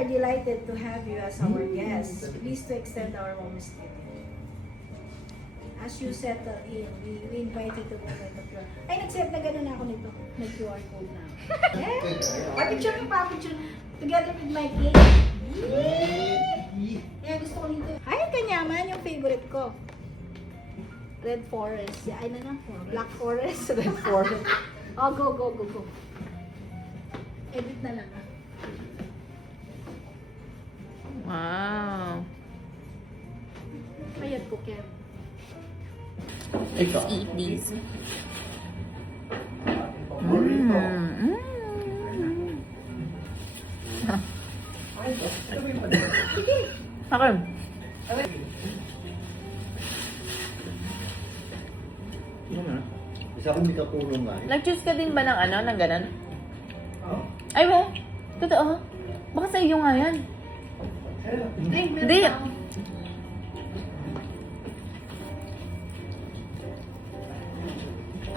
are delighted to have you as our guest. Please to extend our warmest greeting. As you settle in, we invite you to moment of your... Ay, nag-set na gano'n ako nito. May QR code na. Yeah. Pa-picture yung pa-picture. Together with my cake. Yeah, gusto ko nito. Ay, kanyaman yung favorite ko. Red Forest. Ay na. Black Forest. Red Forest. Oh, go. Edit na lang. Wow. Payat ko, Kev. Let's eat these. Okay. Isa kung di ka pulong nga. Nag-choose ka din ba ng ano, ng ganun? Ay mo? Totoo? Baka sa iyo nga yan. Hindi.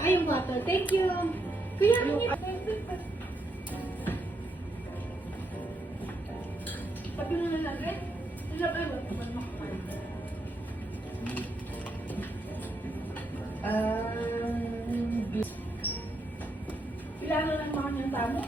Ay, yung bottle. Thank you. Kuya, pati na nalagay. Kailangan lang mga niyang tamo.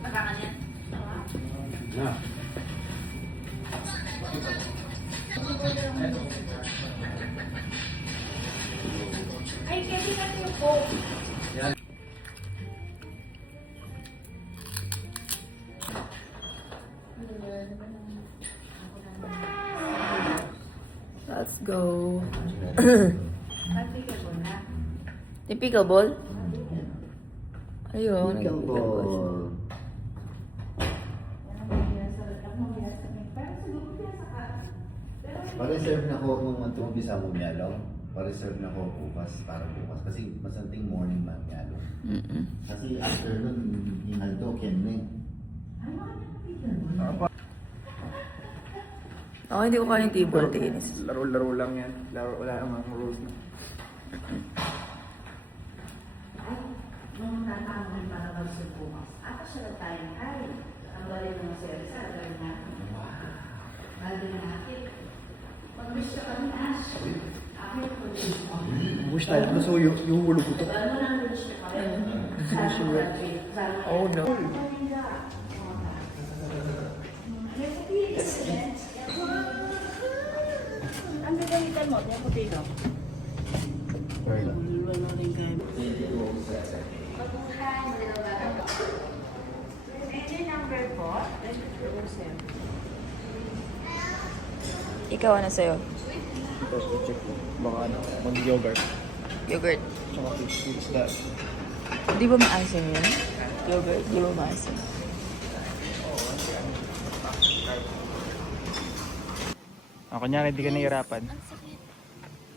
Nakakanyan. Ay, kasi natin yung Coke. Let's go. Yung pickleball? Ayun. Pickleball. Pa-reserve na ko nung umpisa mo miyalo. Pa-reserve na ko bukas, para bukas. Kasi masanting morning man miyalo. Kasi after nun, hinaldo, kemme. Ako hindi ko kaya yung table tennis. Laro-laro lang yan. Wala namang rules na. Nung tatanungin para magsubukas. Ako siya na tayo ay. Ang bali ng service, ang bali natin. Bali natin. Pag-wish ka kami, Ash. Akin po din. Wish tayo. Gusto yung hulog ko to. Alam mo na ang wish ka kami. Oh no. Ang gagamitan mo, di ako pino. Ikaw ano sa'yo? Tapos check ko. Baka ano, mag-yogurt. Yogurt. Tsaka fish that. Di ba maasim yun? Yogurt, di ba maasim? Kunyari, hindi ka nahihirapan. Ang sakit.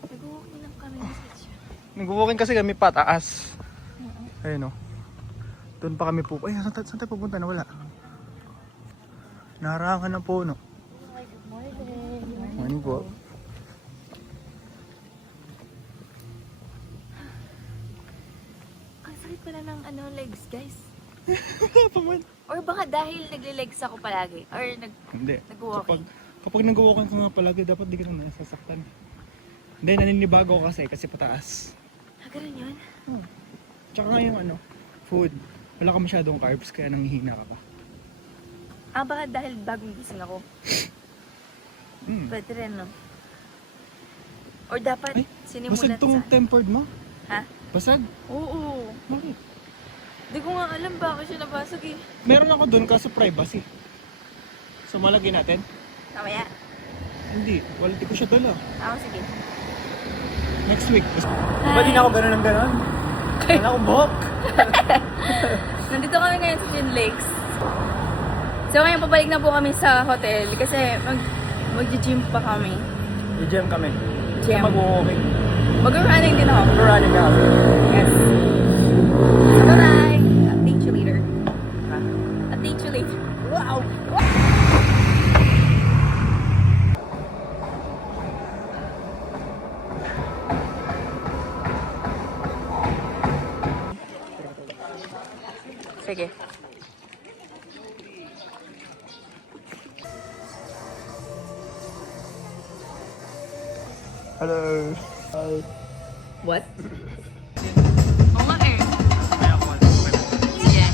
Nag-walking lang kami sa siya. Nag-walking kasi kami pataas. Ayun o. Doon pa kami po. Ay, saan tayo pupunta na? Wala. Naharangan ng puno. Morning po. Ang sakit pala ng ano, legs, guys. Paman. Or baka dahil nagle-legs ako palagi. Or Hindi. nag-walking. Kapag nag-walking ka nga palagi, dapat di ka na nasasaktan. Hindi, naninibago ko kasi pataas. Ganun yun? Tsaka nga yung ano, food. Wala ka masyadong carbs kaya nanghihina ka pa. Baka dahil bagong gising ako. Pwede rin, no? Or dapat Ay, sinimulan basag tong tempered mo? Ha? Basag? Oo. Bakit? Di ko nga alam bakit siya nabasag eh. Meron ako doon kaso privacy. So malagay natin? Mamaya. Hindi, wala, di ko siya dala. Sige. Next week. Diba di na ako gano'n ng gano'n? Wala akong buhok. Nandito kami ngayon sa Twin Lakes. So ngayon pabalik na po kami sa hotel kasi mag-gym pa kami. I-gym kami. Gym. Mag-walking. Mag-running din ako. Mag-running ka. Yes. Sige. Hello. Hi. What? Oo nga eh. Sige.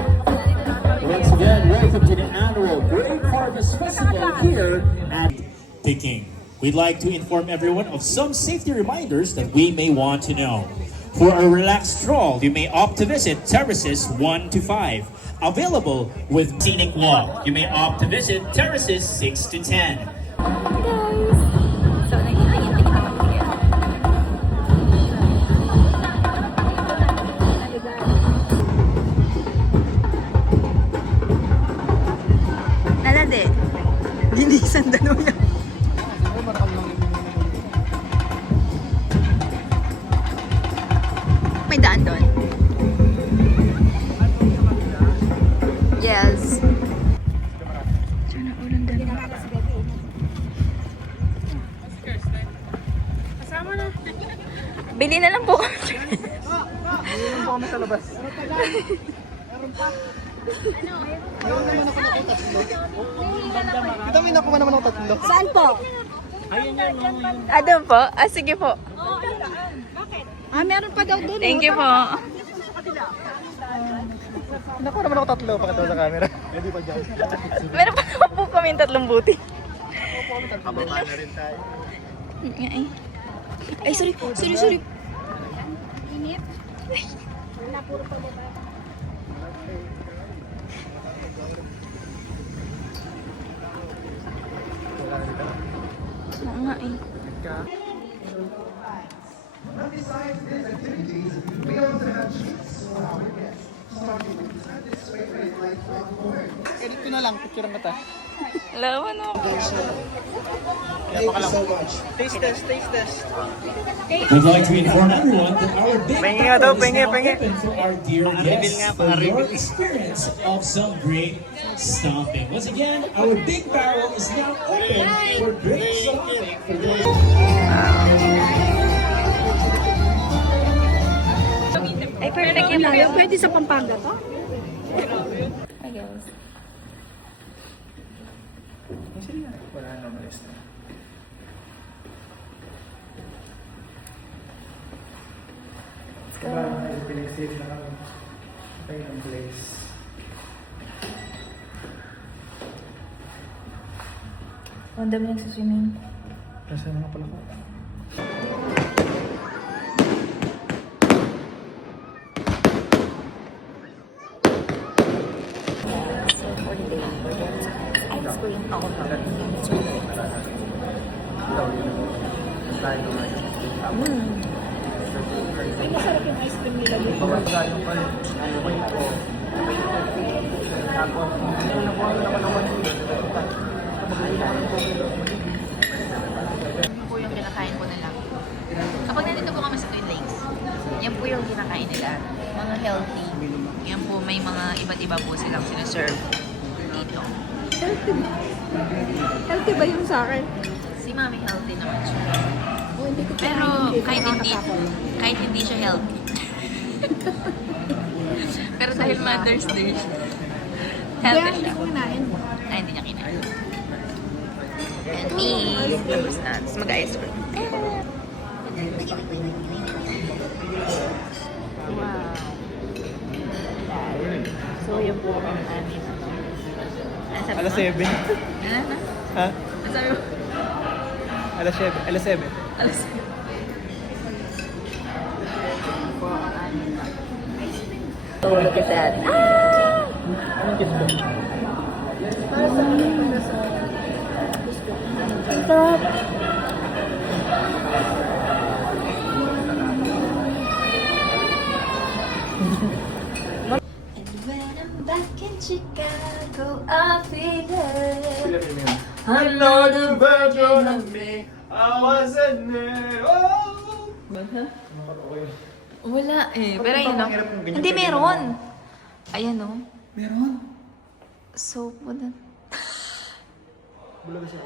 Once again, welcome to the annual Grape Harvest Festival here at Peking. We'd like to inform everyone of some safety reminders that we may want to know. For a relaxed stroll, you may opt to visit terraces 1 to 5. Available with scenic walk, you may opt to visit terraces 6 to 10. So, nagtitingin-tingin ako sige. Nalade. Ginisan dalaw niya. May daan doon. Yes. Sana ulan dami. Kasama na. Bili na lang po kami. Meron po kami sa labas. Ito may nakuha naman ako tatlo. Saan po? Doon po? Sige po. Ah, meron pa daw doon. Thank you po. Nakuha naman ako tatlo. Pakita sa camera. Ready pa dyan. Meron pa naman po kami yung tatlong buti. Kababa na rin tayo. Ay, sorry. Sorry. Init. Wala, puro pa ba? Oo nga eh. Edit ko na lang. Picture ang kata. Lawan mo. Taste test. We'd like to inform everyone that our big Pengi nga daw, barrel is now pengi. open for our dear guests for your experience of some great stomping. Once again, our big barrel is now open for great stomping. For those Ay, perfect yung Malayo, pwede sa Pampanga to? Hi guys. Wala na malis na. Pinag-save na kami. Ito yung place. Ang dami nagsiswimming. Kasi na nga pala ko. So for the day, we're going to ice cream. Ako na. Ay, masarap yung ice cream nila dito. Yan po yung kinakain ko na lang. Kapag nandito po kami sa Twin Lakes, yan po yung kinakain nila. Mga healthy. Yan po, may mga iba't iba po silang sinaserve dito. Healthy ba yung sa akin? Si Mami healthy naman siya. O, hindi ko Pero kinain yung kahit hindi siya healthy. Pero dahil Mother's Day siya. Kaya Healthy hindi siya. ko kinain. Ay, hindi niya kinain. And me, tapos na. Tapos mag-ice cream. Wow. So, yun po ang amin. Ano sabi mo? Alas 7. Ano? Ha? Ano sabi mo? Alas 7. Alas 7. Alas 7. Po ang amin. So, look at that. Anong kiss ko? Stop. And when I'm back in Chicago, I'll be there. I know the version of me. I wasn't there. Oh! Wala eh. Pero Bakit yun, ba no? mahirap yung ganyan Hindi, kayo meron. Ayan, no? Meron. So, wala. Bulaga siya.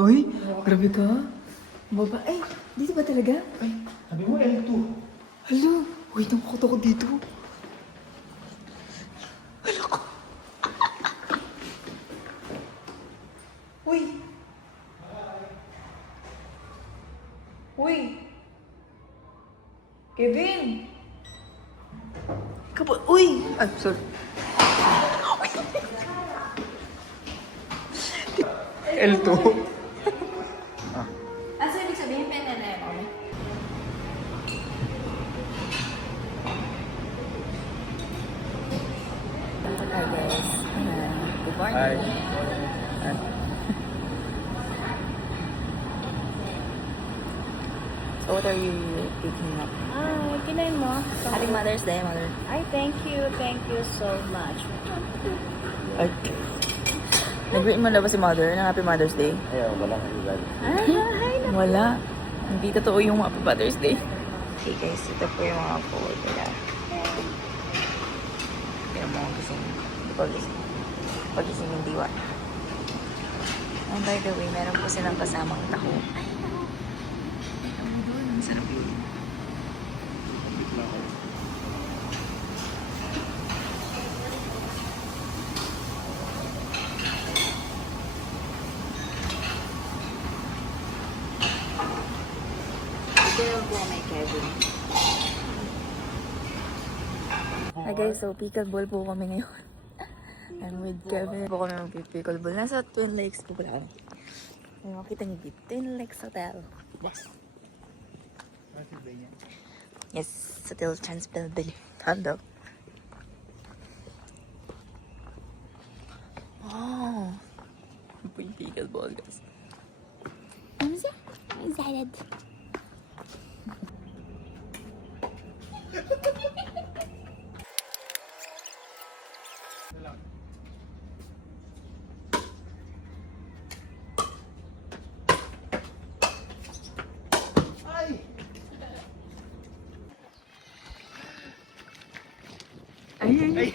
Uy, grabe ka. Baba. Ay, dito ba talaga? Ay, sabi mo L2. Hala. Uy, namakot ako dito. Hala ko. Uy. Uy. Kevin. Uy. Ay, sorry. L2. Ano ibig sabihin, penene mo? Hi guys. Good morning. So what are you picking up? Ay, kinain mo? Happy Mother's Day, Mother. Ay, thank you so much. Ay. Nag-greet mo na ba si Mother ng Happy Mother's Day? Ayaw, wala kang ilan. Wala. Hindi totoo yung Happy Mother's Day. Okay guys, ito po yung mga food nila. Yung mga gising. Pagising yung diwa. And by the way, meron po silang kasamang taho. Ay, ano doon? Ang sarap yun. Ito lang po may Kevin. Hi guys, so pickleball po kami ngayon. I'm with Kevin. Po kami mag-pickleball. Nasa Twin Lakes po pala kami. Ay, makita niyo dito. Twin Lakes Hotel. Yes, Hotel Transperbili. Condo. Oh. Po yung pickleball guys. I'm so excited. Ay.